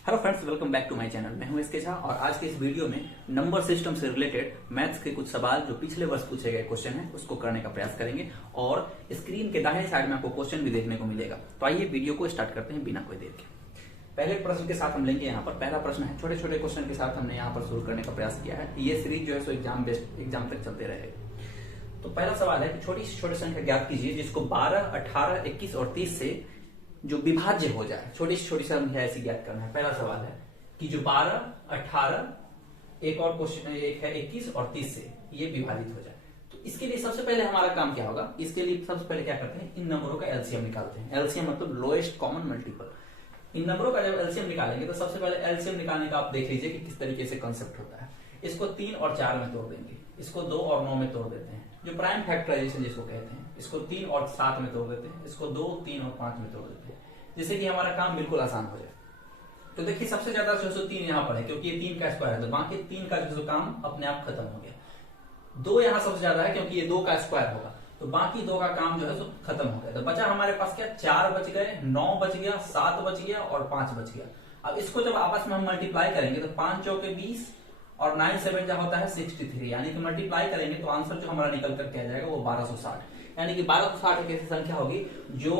Hello friends, welcome back to my channel. मैं हूं SK Jha और आज के इस वीडियो में नंबर सिस्टम से रिलेटेड मैथ्स के कुछ सवाल जो पिछले वर्ष पूछे गए क्वेश्चन हैं उसको करने का प्रयास करेंगे और स्क्रीन के दाहिने साइड में आपको क्वेश्चन भी देखने को मिलेगा। तो आइए वीडियो को स्टार्ट करते हैं बिना कोई देर के। पहले प्रश्न के साथ हम लेंगे यहाँ पर। पहला प्रश्न है, छोटे छोटे क्वेश्चन के साथ हमने यहाँ पर शुरू करने का प्रयास किया है। ये सीरीज जो है सो एग्जाम तक चलते रहेगा। तो पहला सवाल है कि छोटी से छोटी संख्या ज्ञात कीजिए जिसको 12, 18, 21 और 30 से जो विभाज्य हो जाए। छोटी से छोटी संख्या ऐसी ज्ञात करना है। पहला सवाल है कि जो 12, 18, एक और क्वेश्चन एक है 21 और 30 से ये विभाजित हो जाए। तो इसके लिए सबसे पहले हमारा काम क्या होगा? इसके लिए सबसे पहले क्या करते हैं, इन नंबरों का एलसीएम निकालते हैं। एलसीएम मतलब लोएस्ट कॉमन मल्टीपल। इन नंबरों का जब एलसीएम निकालेंगे तो सबसे पहले एलसीएम निकालने का आप देख लीजिए कि किस तरीके से कंसेप्ट होता है। इसको 3 और 4 में तोड़ देंगे, इसको 2 और 9 में तोड़ देते हैं, जो प्राइम फैक्टराइजेशन जिसको कहते हैं। इसको 3 और 7 में तोड़ देते हैं, इसको 2, 3 और 5 में तोड़ देते हैं, जिससे कि हमारा काम बिल्कुल आसान हो जाए। तो देखिए सबसे ज्यादा जो है 3 यहाँ पर है क्योंकि ये 3 का स्क्वायर है, तो बाकी 3 का जो काम अपने आप खत्म हो गया। 2 यहाँ सबसे ज्यादा है क्योंकि ये 2 का स्क्वायर होगा, तो बाकी 2 का काम जो है सो खत्म हो गया। तो बचा हमारे पास क्या, 4 बच गए, 9 बच गया, 7 बच गया और 5 बच गया। अब इसको जब आपस में हम मल्टीप्लाई करेंगे तो 5 चौके 20 और 9 7 जो होता है 63, यानी कि मल्टीप्लाई करेंगे तो आंसर जो हमारा निकल कर क्या जाएगा वो 1260। यानी कि 1260 एक ऐसी संख्या होगी जो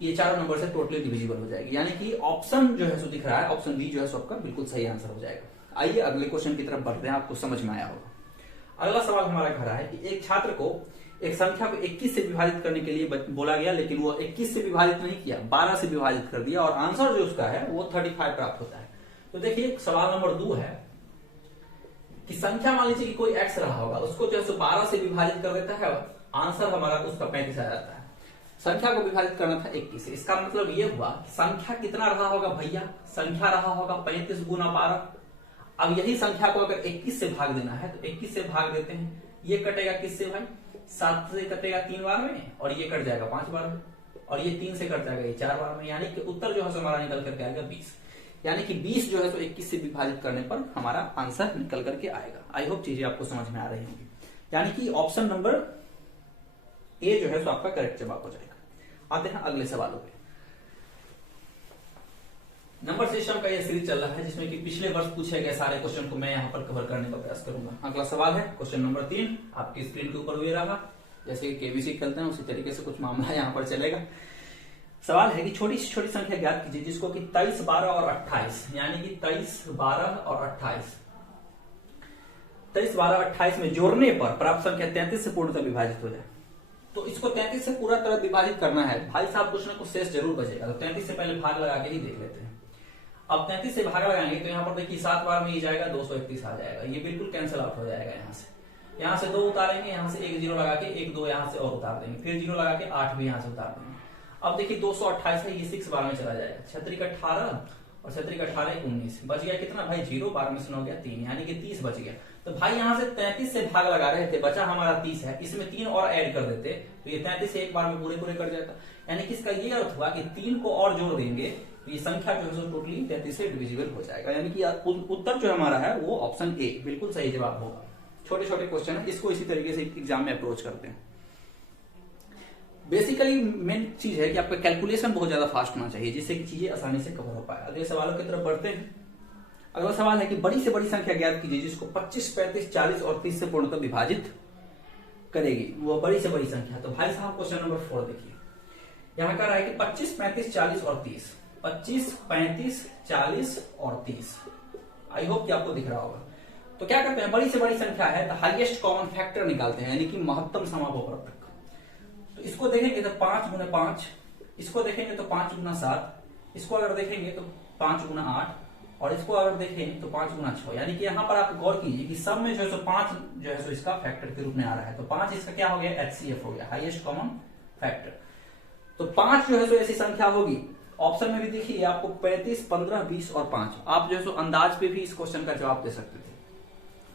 ये चारों नंबर से टोटली डिविजिबल हो जाएगी। यानी कि ऑप्शन जो है सो दिख रहा है, ऑप्शन बी जो है सो आपका बिल्कुल सही आंसर हो जाएगा। आइए अगले क्वेश्चन की तरफ बढ़ते हैं, आपको समझ में आया होगा। अगला सवाल हमारा कह रहा है कि एक छात्र को एक संख्या को 21 से विभाजित करने के लिए बोला गया, लेकिन वो 21 से विभाजित नहीं किया, 12 से विभाजित कर दिया और आंसर जो उसका है वो 35 प्राप्त होता है। तो देखिए सवाल नंबर 2 है कि संख्या मान लीजिए कि कोई एक्स रहा होगा, उसको जो है 12 से विभाजित कर देता है, आंसर हमारा उसका 35 आ जाता है। संख्या को विभाजित करना था 21 से, इसका मतलब ये हुआ कि संख्या कितना रहा होगा भैया, संख्या रहा होगा 35 गुना 12। अब यही संख्या को अगर 21 से भाग देना है तो 21 से भाग देते हैं, ये कटेगा किससे भाई, 7 से कटेगा 3 बार में और ये कट जाएगा 5 बार में और ये 3 से कट जाएगा ये 4 बार में, यानी कि उत्तर जो है हमारा निकल करके आएगा 20। यानी कि 20 जो है तो 21 से विभाजित करने पर हमारा आंसर निकल करके आएगा। आई होप चीजें आपको समझ में आ रही होंगी। यानी कि ऑप्शन नंबर ए जो है तो आपका करेक्ट जवाब हो जाएगा। आते हैं अगले सवालों पे। नंबर सिस्टम का ये सीरीज चल रहा है जिसमें कि पिछले वर्ष पूछे गए सारे क्वेश्चन को मैं यहाँ पर कवर करने का प्रयास करूंगा। अगला सवाल है क्वेश्चन नंबर 3, आपकी स्क्रीन के ऊपर हुए रहा। जैसे केबीसी खेलते हैं उसी तरीके से कुछ मामला यहाँ पर चलेगा। सवाल है कि छोटी से छोटी संख्या ज्ञात कीजिए जिसको कि 23, 12 और 28, यानी कि 23, 12 और 28, 23, 12, 28 में जोड़ने पर प्राप्त संख्या 33 से पूर्णतः विभाजित हो जाए। तो इसको 33 से पूरा तरह विभाजित करना है भाई साहब, कुछ ना कुछ शेष जरूर बचेगा। तो 33 से पहले भाग लगा के ही देख लेते हैं। अब 33 से भाग लगाएंगे तो यहाँ पर देखिए 7 बार में ये जाएगा, 231 आ जाएगा, ये बिल्कुल कैंसिल आउट हो जाएगा। यहाँ से 2 उतारेंगे, यहाँ से 1 0 लगा के 1 2 यहाँ से और उतार देंगे, फिर 0 लगा के 8 भी यहाँ से उतार देंगे। अब देखिए 228 है, ये 6 बार में चला जाएगा, 6 का 18 और 6 का 18 19, बच गया कितना भाई 0, 12 में से 9 गया 3, यानी कि 30 बच गया। तो भाई यहाँ से 33 से भाग लगा रहे थे, बचा हमारा 30 है, इसमें 3 और ऐड कर देते तो ये 33 से एक बार में पूरे कट जाता। यानी कि इसका ये अर्थ हुआ कि 3 को और जोड़ देंगे तो ये संख्या जो है टोटली 33 से डिविजिबल हो जाएगा। यानी कि उत्तर जो हमारा है वो ऑप्शन ए बिल्कुल सही जवाब होगा। छोटे छोटे क्वेश्चन है, इसको इसी तरीके से एग्जाम में अप्रोच करते हैं। बेसिकली मेन चीज है कि आपका कैलकुलेशन बहुत ज्यादा फास्ट होना चाहिए जिससे कि चीजें आसानी से कवर हो पाए। अगले सवालों की तरफ बढ़ते हैं। अगला सवाल है कि बड़ी से बड़ी संख्या ज्ञात कीजिए जिसको 25, 35, 40 और 30 से पूर्णतः विभाजित करेगी, वो बड़ी से बड़ी संख्या। तो भाई साहब क्वेश्चन नंबर 4 देखिए, यहाँ कह रहा है कि 25, 35, 40 और 30, 25, 35, 40 और 30। आई होप कि आपको दिख रहा होगा। तो क्या करते हैं, बड़ी से बड़ी संख्या है तो हाईएस्ट कॉमन फैक्टर निकालते हैं, यानी कि महत्तम समापवर्तक। तो इसको देखेंगे तो 5 गुना 5, इसको देखेंगे तो 5 गुना 7, इसको अगर देखेंगे तो 5 गुना 8 और इसको अगर देखें तो 5 गुना 6। यानी कि यहाँ पर आप गौर कीजिए कि सब में जो है 5 जो है इसका फैक्टर के रूप में आ रहा है। तो 5 इसका क्या हो गया, एचसीएफ हो गया, हाईएस्ट कॉमन फैक्टर। तो 5 जो है ऐसी संख्या होगी। ऑप्शन में भी देखिए आपको 35, 15, 20 और 5, आप जो है अंदाज पे भी इस क्वेश्चन का जवाब दे सकते थे।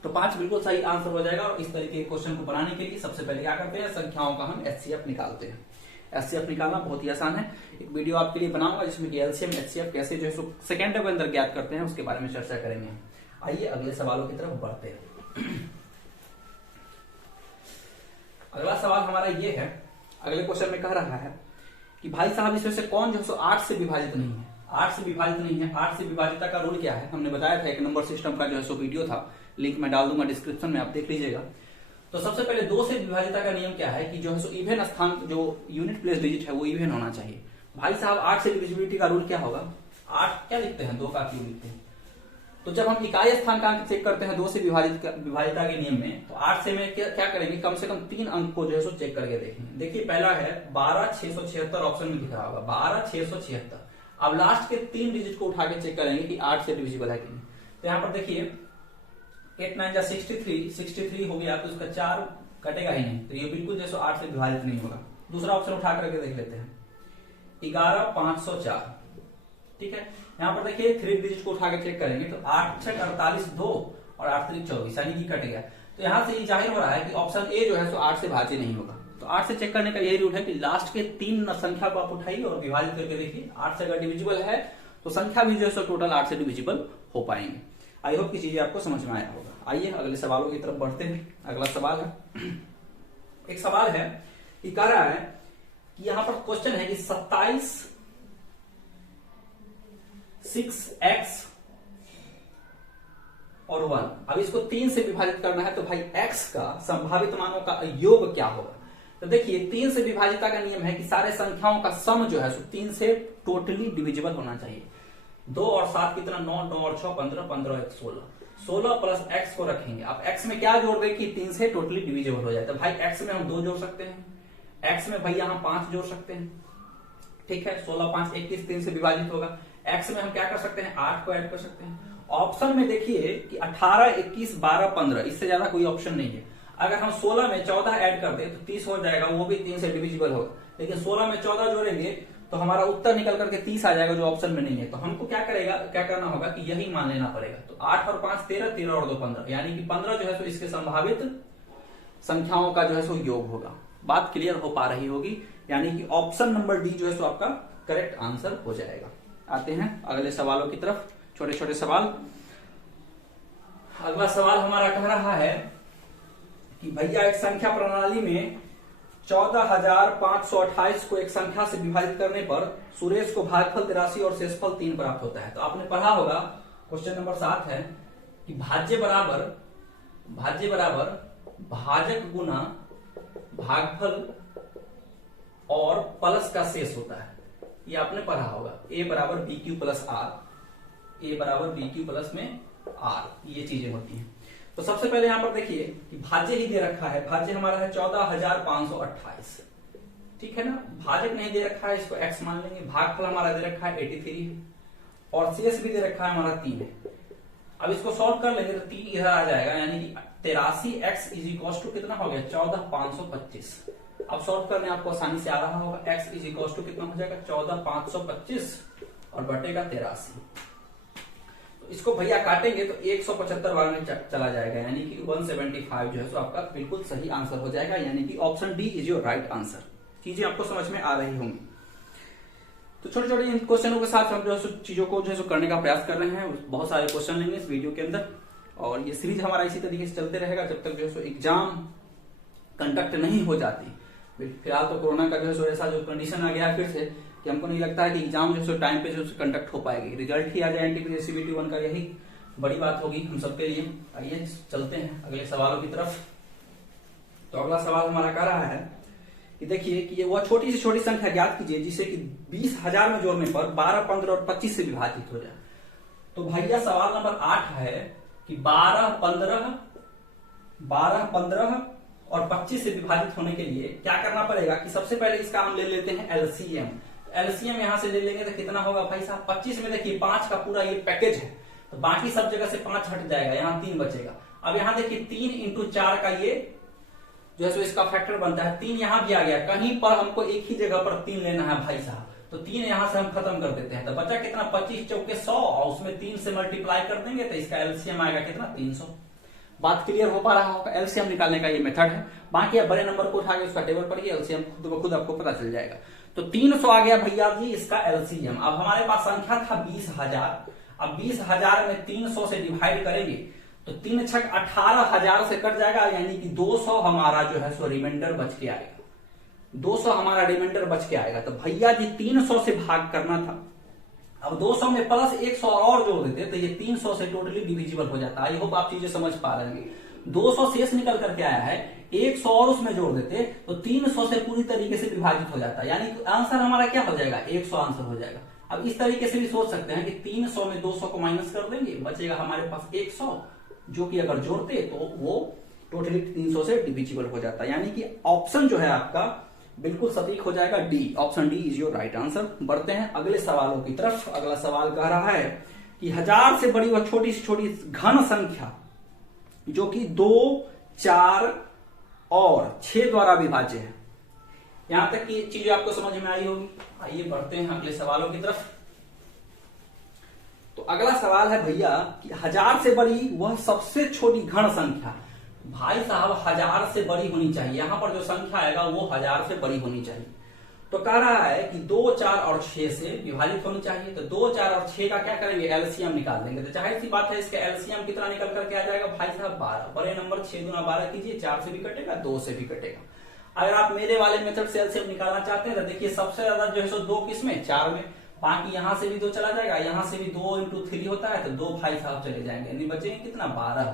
तो 5 बिल्कुल सही आंसर हो जाएगा। और इस तरीके के क्वेश्चन को बनाने के लिए सबसे पहले क्या करते हैं, संख्याओं का हम एचसीएफ निकालते हैं। एचसीएफ निकालना बहुत ही आसान है, एक वीडियो आपके लिए बनाऊंगा जिसमें कि एलसीएम एचसीएफ कैसे जो है सेकेंडों के अंदर ज्ञात करते हैं उसके बारे में चर्चा करेंगे। आइए अगले सवालों की तरफ बढ़ते हैं। अगला सवाल हमारा ये है, अगले क्वेश्चन में कह रहा है कि भाई साहब इसमें से कौन जो है 8 से विभाजित नहीं है। 8 से विभाजित नहीं है। 8 से विभाजिता का रूल क्या है, हमने बताया था, एक नंबर सिस्टम का जो है सो वीडियो था, लिंक मैं डाल दूंगा डिस्क्रिप्शन में, आप देख लीजिएगा। तो सबसे पहले 2 से विभाजिता का नियम क्या है कि जो है सो इवन स्थान, जो यूनिट प्लेस डिजिट है वो इवन होना चाहिए। भाई साहब 8 से डिविजिबिलिटी का रूल क्या होगा, 8 क्या लिखते हैं, 2 का क्यों लिखते हैं। तो जब हम इकाई स्थान का अंक चेक करते हैं 2 से विभाजिता के नियम में, तो 8 से में क्या करेंगे, कम से कम 3 अंक को जो है सो चेक करके देखेंगे। देखिए पहला है 12676, ऑप्शन में दिख रहा होगा 12676। अब लास्ट के 3 डिजिट को उठा के चेक करेंगे कि 8 से डिविजिबल है कि नहीं। तो यहाँ पर देखिए 8 9 जा 63 हो गया, तो इसका 4 कटेगा ही नहीं, तो ये बिल्कुल जैसे 8 से विभाजित नहीं होगा। दूसरा ऑप्शन उठा करके देख लेते हैं 11504, ठीक है। यहाँ पर देखिए 3 डिजिट को उठा के चेक करेंगे तो 8 6 48 2 और 8 3 24, यानी कि कट गया। तो यहाँ से ये जाहिर हो रहा है कि ऑप्शन ए जो है सो 8 से भाज्य नहीं होगा। तो 8 से चेक करने का यही रूल है कि लास्ट के 3 संख्या को आप उठाइए और विभाजित करके देखिए, 8 से अगर डिविजिबल है तो संख्या भी जो है सो टोटल 8 से डिविजिबल हो पाएंगे। आई होप की चीजें आपको समझ में आया होगा। आइए अगले सवालों की तरफ बढ़ते हैं। अगला सवाल है, एक सवाल है कि कह रहा है कि यहाँ पर क्वेश्चन है कि 27 6x और 1, अब इसको 3 से विभाजित करना है, तो भाई x का संभावित मानों का योग क्या होगा। तो देखिए 3 से विभाजिता का नियम है कि सारे संख्याओं का सम जो है 3 से टोटली डिविजिबल होना चाहिए। 2 और 7 कितना, 9 9 और 6 15, 15 1 16, 16 प्लस x को रखेंगे। अब x में क्या जोड़ दें कि 3 से टोटली डिविजिबल हो जाए। तो भाई x में हम 2 जोड़ सकते हैं, x में भाई यहाँ 5 जोड़ सकते हैं, ठीक है। 16 5 21, 3 से विभाजित होगा। x में हम क्या कर सकते हैं, 8 को ऐड कर सकते हैं। ऑप्शन में देखिए कि 18 21 12 15, इससे ज्यादा कोई ऑप्शन नहीं है। अगर हम 16 में 14 ऐड कर दें तो 30 हो जाएगा, वो भी 3 से डिविजिबल होगा। लेकिन 16 में 14 जोड़ेंगे तो हमारा उत्तर निकल करके 30 आ जाएगा, जो ऑप्शन में नहीं है। तो हमको क्या करना होगा कि यही मान लेना पड़ेगा। तो 8 और 5 13, 13 और 2 15, यानी कि 15 जो है सो इसके संभावित संख्याओं का जो है सो योग होगा। बात क्लियर हो पा रही होगी, यानी कि ऑप्शन नंबर डी जो है सो आपका करेक्ट आंसर हो जाएगा। आते हैं अगले सवालों की तरफ, छोटे छोटे सवाल। अगला सवाल हमारा कह रहा है कि भैया एक संख्या प्रणाली में 14,528 को एक संख्या से विभाजित करने पर सुरेश को भागफल 83 और शेषफल 3 प्राप्त होता है। तो आपने पढ़ा होगा, क्वेश्चन नंबर 7 है कि भाज्य बराबर भाजक गुना भागफल और प्लस का शेष होता है। ये आपने पढ़ा होगा, a बराबर B Q plus R, a बराबर बी क्यू प्लस में आर, ये चीजें होती हैं। तो सबसे पहले यहां पर देखिए कि भाज्य ही दे रखा है, भाज्य हमारा है 14,528, ठीक है ना। भाजक नहीं दे रखा है, इसको x मान लेंगे। भागफल हमारा दे रखा है 83 है और शेष भी दे रखा है हमारा 3 है। अब इसको सॉल्व कर लेंगे तो 3 इधर आ जाएगा, यानी कि 83x इज इक्वल टू कितना हो गया, 14,525। अब सॉल्व करने आपको आसानी से आ रहा होगा, x इज इक्वल टू कितना हो जाएगा, 14,525 और बटेगा 83। तो इसको भैया काटेंगे तो 175 बार में चला जाएगा, यानी कि 175 जो है तो आपका बिल्कुल सही आंसर हो जाएगा, यानी कि option D is your right answer. चीजें आपको समझ में आ रही होंगी। तो छोटे छोटे इन क्वेश्चनों के साथ हम जो है चीजों को जो है करने का प्रयास कर रहे हैं। बहुत सारे क्वेश्चन लेंगे इस वीडियो के अंदर और ये सीरीज हमारा इसी तरीके से चलते रहेगा जब तक जो है एग्जाम कंडक्ट नहीं हो जाती। फिलहाल तो कोरोना का जो है ऐसा जो कंडीशन आ गया फिर से कि हमको नहीं लगता है कि एग्जाम जो है टाइम पे जो कंडक्ट हो पाएगी। रिजल्ट ही आ जाए एनटीपीसी सीबीटी 1 का, यही बड़ी बात होगी हम सबके लिए। आइए चलते हैं अगले सवालों की तरफ। तो अगला सवाल हमारा कह रहा है कि देखिए कि ये वह छोटी से छोटी संख्या ज्ञात कीजिए जिसे कि 20,000 में जोड़ने पर 12, 15 और 25 से विभाजित हो जाए। तो भैया सवाल नंबर 8 है कि 12, 15 और 25 से विभाजित होने के लिए क्या करना पड़ेगा कि सबसे पहले इसका हम ले लेते हैं एलसीएम। एलसीएम यहां से ले लेंगे तो कितना होगा भाई साहब, 25 में देखिए 5 का पूरा ये पैकेज है, तो बाकी सब जगह से 5 हट जाएगा, यहाँ 3 बचेगा। अब यहाँ देखिए 3 इंटू 4 का ये जो है सो इसका फैक्टर बनता है, 3 यहां भी आ गया। कहीं पर हमको एक ही जगह पर 3 लेना है भाई साहब, तो 3 यहां से हम खत्म कर देते हैं। तो बचा कितना, 25 चौके 100 और उसमें 3 से मल्टीप्लाई कर देंगे तो इसका एलसीएम आएगा कितना, 300। बात क्लियर हो पा रहा होगा। एलसीएम निकालने का ये मेथड है। बाकी आप बड़े नंबर को उठा के उसका टेबल पढ़िए, एलसीएम खुद ब खुद आपको पता चल जाएगा। तो 300 आ गया भैया जी इसका एलसीएम। अब हमारे पास संख्या था 20,000। अब 20,000 में 300 से डिवाइड करेंगे तो 3 छक 18,000 से कट जाएगा, यानी कि 200 हमारा जो है सो रिमाइंडर बच के आएगा। 200 हमारा रिमाइंडर बच के आएगा। तो भैया जी 300 से भाग करना था। अब 200 में प्लस 100 और जोड़ देते तो ये 300 से टोटली डिविजिबल हो जाता। आई होप आप चीजें समझ पा रहे हैं। 200 शेष निकल करके आया है, 100 और उसमें जोड़ देते तो 300 से पूरी तरीके से विभाजित हो जाता, यानी आंसर हमारा क्या हो जाएगा, 100 आंसर हो जाएगा। अब इस तरीके से भी सोच सकते हैं कि 300 में 200 को माइनस कर देंगे, बचेगा हमारे पास 100, जो कि अगर जोड़ते तो वो टोटली 300 से डिविजिबल हो जाता। यानी कि ऑप्शन जो है आपका बिल्कुल सटीक हो जाएगा, D, option D is your right answer. बढ़ते हैं अगले सवालों की तरफ। अगला सवाल कह रहा है कि 1000 से बड़ी व छोटी से छोटी घन संख्या जो कि 2, 4 और 6 द्वारा विभाज्य है। यहां तक की चीजें आपको समझ में आई होगी। आइए बढ़ते हैं अगले सवालों की तरफ। तो अगला सवाल है भैया कि 1000 से बड़ी वह सबसे छोटी घन संख्या, भाई साहब 1000 से बड़ी होनी चाहिए, यहां पर जो संख्या आएगा वो 1000 से बड़ी होनी चाहिए। तो कह रहा है कि 2, 4 और 6 से विभाजित होनी चाहिए। तो 2, 4 और 6 का क्या करेंगे, एलसीएम निकाल देंगे। तो जाहिर सी बात है इसका एलसीएम कितना निकल करके आ जाएगा भाई साहब 12। बड़े नंबर 6 गुना 12 कीजिए, 4 से भी कटेगा, 2 से भी कटेगा। अगर आप मेरे वाले मेथड से एलसीएम निकालना चाहते हैं तो देखिए सबसे ज्यादा जो है सो 2 किसमें, 4 में, बाकी यहां से भी 2 चला जाएगा, यहां से भी 2 × 3 होता है तो 2 भाई साहब चले जाएंगे, यानी बचेंगे कितना, 12।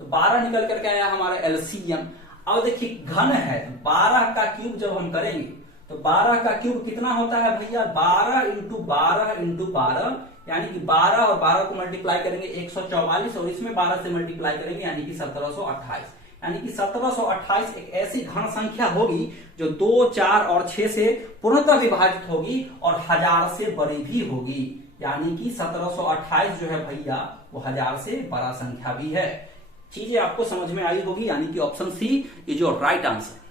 तो 12 निकल करके आया हमारा एलसीएम। अब देखिए घन है, 12 का क्यूब जब हम करेंगे तो 12 का क्यूब कितना होता है भैया, 12 × 12 × 12, यानी कि 12 और 12 को मल्टीप्लाई करेंगे 144 और इसमें 12 से मल्टीप्लाई करेंगे यानी कि 1728। यानी कि 1728 एक ऐसी घन संख्या होगी जो 2, 4 और 6 से पूर्णतः विभाजित होगी और 1000 से बड़ी भी होगी। यानी कि 1728 जो है भैया वो 1000 से बड़ा संख्या भी है। चीजें आपको समझ में आई होगी, यानी कि option C is your right answer.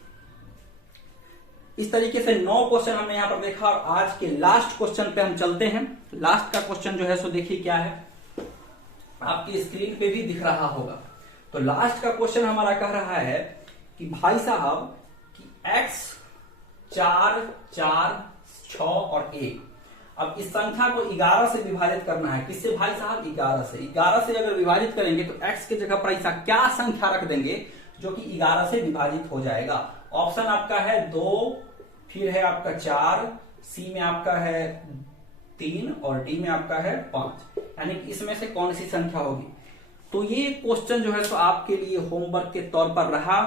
इस तरीके से 9 क्वेश्चन हमने यहां पर देखा और आज के लास्ट क्वेश्चन पे हम चलते हैं। लास्ट का क्वेश्चन जो है सो देखिए क्या है, आपकी स्क्रीन पे भी दिख रहा होगा। तो लास्ट का क्वेश्चन हमारा कह रहा है कि भाई साहब कि x 4, 4, 6 और 1, अब इस संख्या को 11 से विभाजित करना है। किससे भाई साहब, 11 से। 11 से अगर विभाजित करेंगे तो x की जगह पर ऐसा क्या संख्या रख देंगे जो कि 11 से विभाजित हो जाएगा। ऑप्शन आपका है 2, फिर है आपका 4, सी में आपका है 3 और डी में आपका है 5, यानी कि इसमें से कौन सी संख्या होगी। तो ये क्वेश्चन जो है सो आपके लिए होमवर्क के तौर पर रहा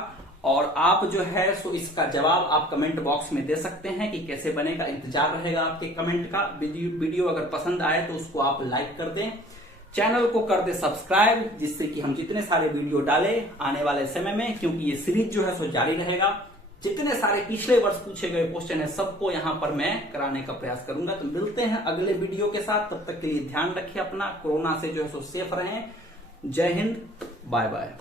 और आप जो है सो इसका जवाब आप कमेंट बॉक्स में दे सकते हैं कि कैसे बनेगा। इंतजार रहेगा आपके कमेंट का। वीडियो अगर पसंद आए तो उसको आप लाइक कर दें, चैनल को कर दे सब्सक्राइब, जिससे कि हम जितने सारे वीडियो डाले आने वाले समय में, क्योंकि ये सीरीज जो है सो जारी रहेगा, जितने सारे पिछले वर्ष पूछे गए क्वेश्चन है सबको यहां पर मैं कराने का प्रयास करूंगा। तो मिलते हैं अगले वीडियो के साथ, तब तक के लिए ध्यान रखिए अपना, कोरोना से जो है सो सेफ रहें। जय हिंद, बाय बाय।